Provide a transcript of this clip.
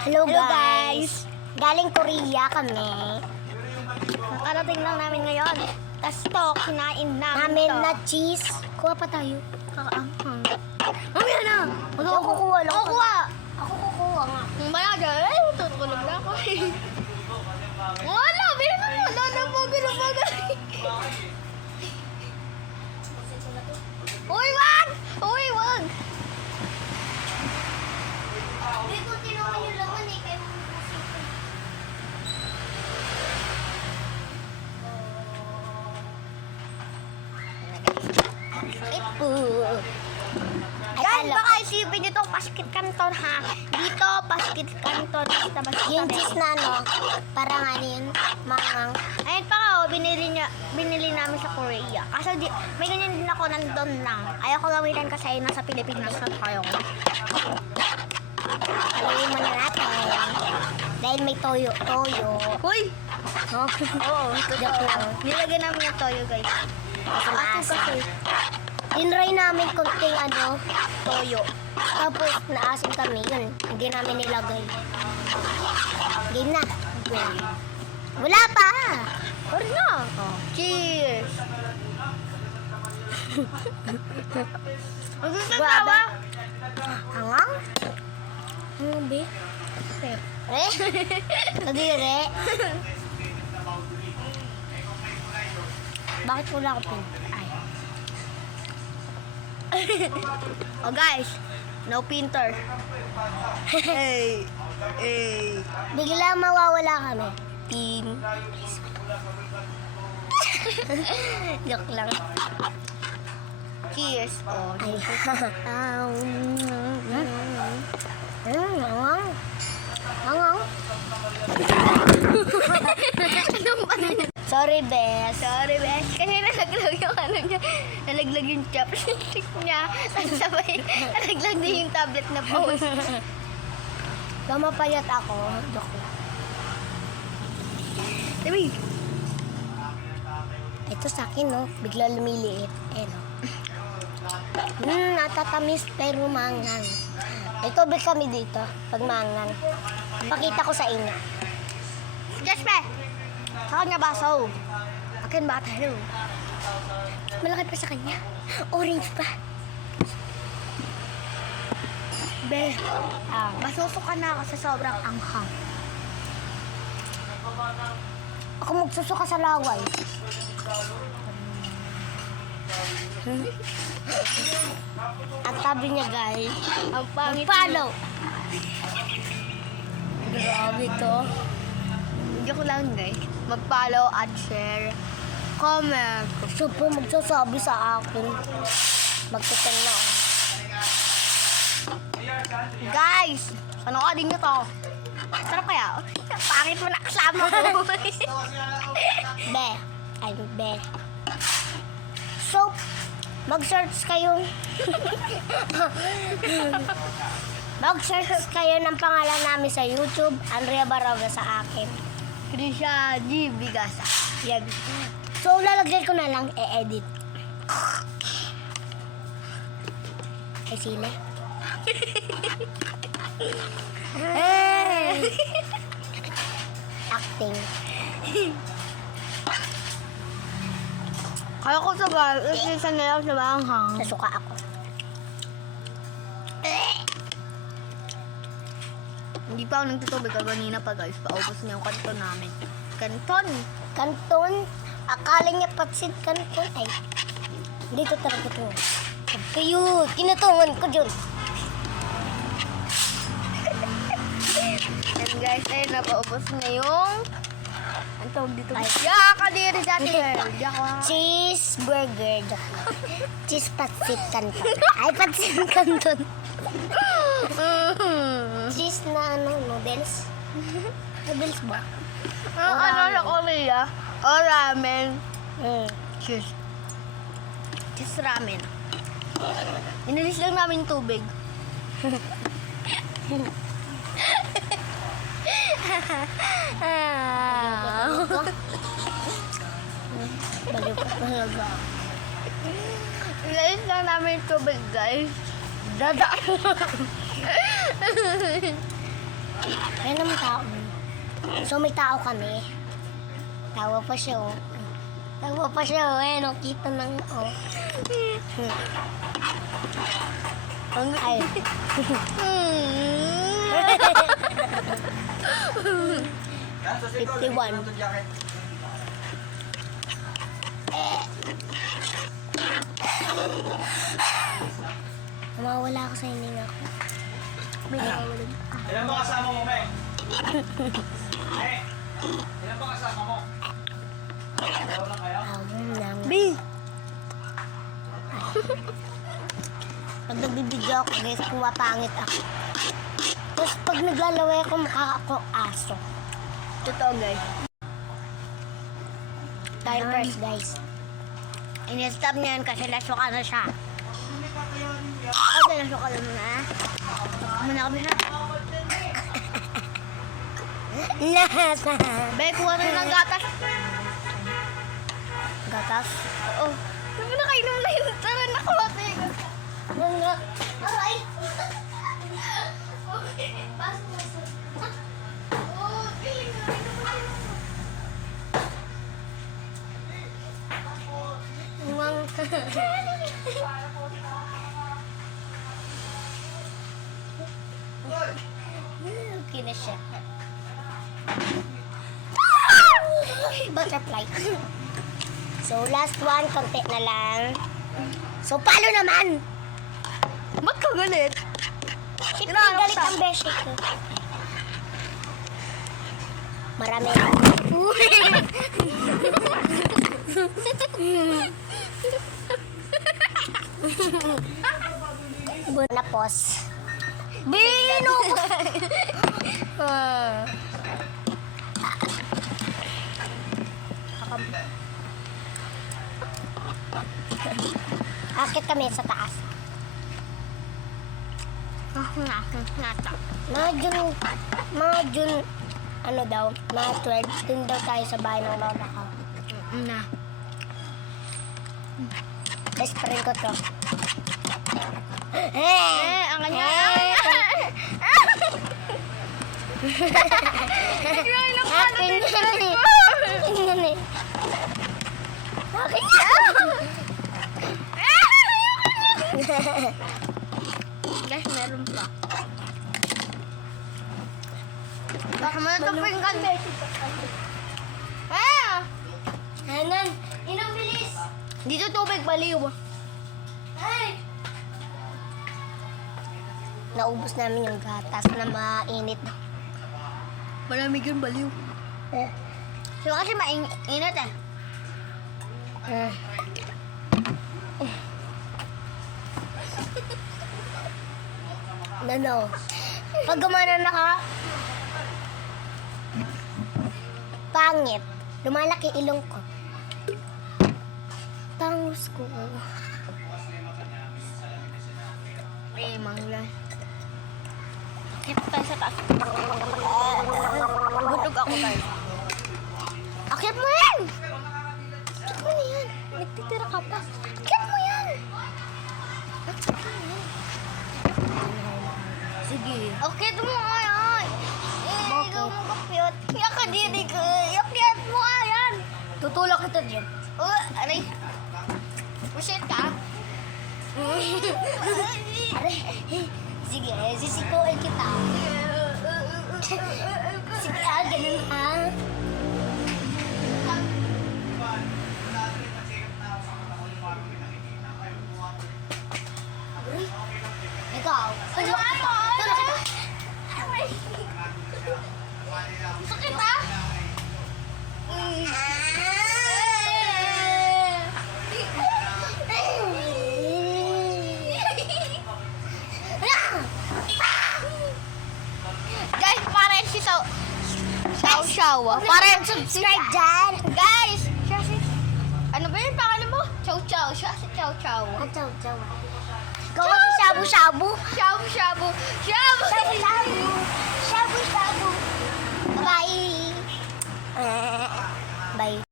Hello guys! Galing Korea kami. Nakarating lang namin ngayon. Tapos to, kinain namin to. Na cheese. Kuha pa tayo. Kakaanghang. Mamaya na! Ako kukuha lang. Ako kuha! Ako kukuha nga. Mamaya na! Ay, tutulog na ako eh. Wala! Bilang mo! Nanapagod ang bagay! Uy, wag! Uy, wag! Hindi ko tinawag yung laman eh. Kaya Guys, baka isipin nyo itong Paskit Canton ha. Dito, Paskit Canton. Basta yung cheese na ano, parang ano yun, mangang. Ayun pa nga, binili namin sa Korea. Kaso may ganyan din ako nandun lang. Ayaw ko gamitin kasi nasa Pilipinas na tayo. Aluin mo na natin. Dahil may toyo. Uy! No? Oo, Joke lang. nilagyan namin yung toyo guys. Kasi Ato maasim. kasi, Tinry namin konting ano, toyo. tapos naasim kami. Yun, hindi namin nilagay. Game na. Wala pa. Or na! Cheers! Ang sasama! Hangang? Ano ba? Re? Kadire? Bakit wala ako pin? Ay. Oh guys, no printer. Hey! Hey! Bigla mawawala kami. Pin. Joke lang. Cheers! Oh, Ay. Hangang? Sorry, Bes. Sorry, Besh. Kasi nalaglag yung ano niya. Nalaglag yung chopstick niya. Tapos sabay, nalaglag din yung tablet na post. Mamapayat ako. Joke lang. Sabi, Ito sa akin, no? Bigla lumiliit. Eh, no? Natatamis pero mangang. May tubig kami dito pag mangang. Pakita ko sa inyo. Jaspe! Sa kanya baso. Akin ba tayo? Malaki pa sa kanya. Orange pa. Be, masusuka na ako sa sobrang anghang. Ako magsusuka sa laway. At sabi niya, guys, Ang pangit. follow. Grabe to. Hindi ko lang guys. Mag-follow at share. Comment. Siya po magsasabi sa akin. Magtutan na ako. Guys, panoorin nyo to. Sarap kaya? Pangit mo na kasama ko. Be. Ay, be. So, mag-search kayo. Mag-search kayo ng pangalan namin sa YouTube. Andrea Baraga sa akin. Krisha G. Bigasa. Yan. So, lalagyan ko na lang e-edit. Ay, sila. Hey! Acting. Kaya ko sa ba, isa nila sa banghang. Nasuka ako. Hindi pa ako nagtutubig kanina pa guys. Paubos niya yung kanton namin. Kanton? Kanton. Akala niya patsid kanton. Ay, dito talaga to. Huwag kayo. Kinutungan ko dyan. And guys, ay napaubos niya yung... Ang tawag dito? Ay. Kadiri dati. Cheeseburger. Cheese patsid kanton. Ay, patsid kanton. Cheese na ano, noodles. Noodles ba? Ang ano sa Korea? O ramen. Cheese. Cheese ramen. Inilis lang namin tubig. Baliw ka talaga. Inilis lang namin tubig guys. Dada. Ayan naman tao. So may tao kami. Tawa pa siya, oh. Tawa pa siya, oh. Ayan, oh. Kita ng, oh. Ay. 51. Mawawala ako sa hininga ko. May nawawalan. Ilan ba kasama mo, Meng? Ilan ba kasama mo? Dalawa lang kayo? Lang. B! Pag nagbibideo ako, guys, pumapangit ako. Tapos pag naglalaway ako, mukha ako aso. Totoo, guys. Tayo first, guys. In-stop niya yun kasi lasuka na siya. Ako, lasuka na muna. Muna kami siya. Lasa. Be, kuha na ng gatas. Gatas. Oo. Sabi na kayo na yun. Tara na, kumati. Mga. Aray. Pasok. Oo, piling na. Umang. Okay na siya. Butterfly. So, last one. Konti na lang. So, paano naman? Ba't ka galit? Siyempre, Inaano galit ka? ang beshi ko. Marami. Na pause. Bino! Akit kami sa taas. Mga June, ano daw, mga 12, dun daw tayo sa bahay ng lola ko. Na. Best friend ko to. Ang kanya. Akin yan eh. Akin yan eh. Akin yan. Guys, meron pa. Baka mo na ito pinggan. Hanan, inom bilis. Dito tubig, baliw. Ay! Naubos namin yung gatas na mainit. Malamig yung baliw. So kasi mainit eh. Ano? Pag gumana na ka, pangit. Lumalaki ilong ko. Tangus ko. Mangla. Kita tayo sa taas. Butog ako guys. Akit mo yan! Akit mo na yan. Nagtitira ka pa. Akit mo yan! Akit mo yan. Sige. Akit mo nga yan! Bakit? Ikaw mo kapyot. Yak ka didi ka. Yakit mo nga yan! Tutulak kita dyan. Aray. Pusit ka? Aray. Sige, sisikuin kita. Sige, ganun ah. Ikaw. Tulak kita. Tulak kita. Sakit ah? Guys, parang si Xiao Xiao. Parang subscribe dyan. Guys! Ano ba yung pangalan mo? Chow Chow. Siya si Chow Chow. Chow, chow. Ikaw si Shabu Shabu. Shabu Shabu. Shabu! Shabu Shabu. Shabu Shabu. Bye. Bye.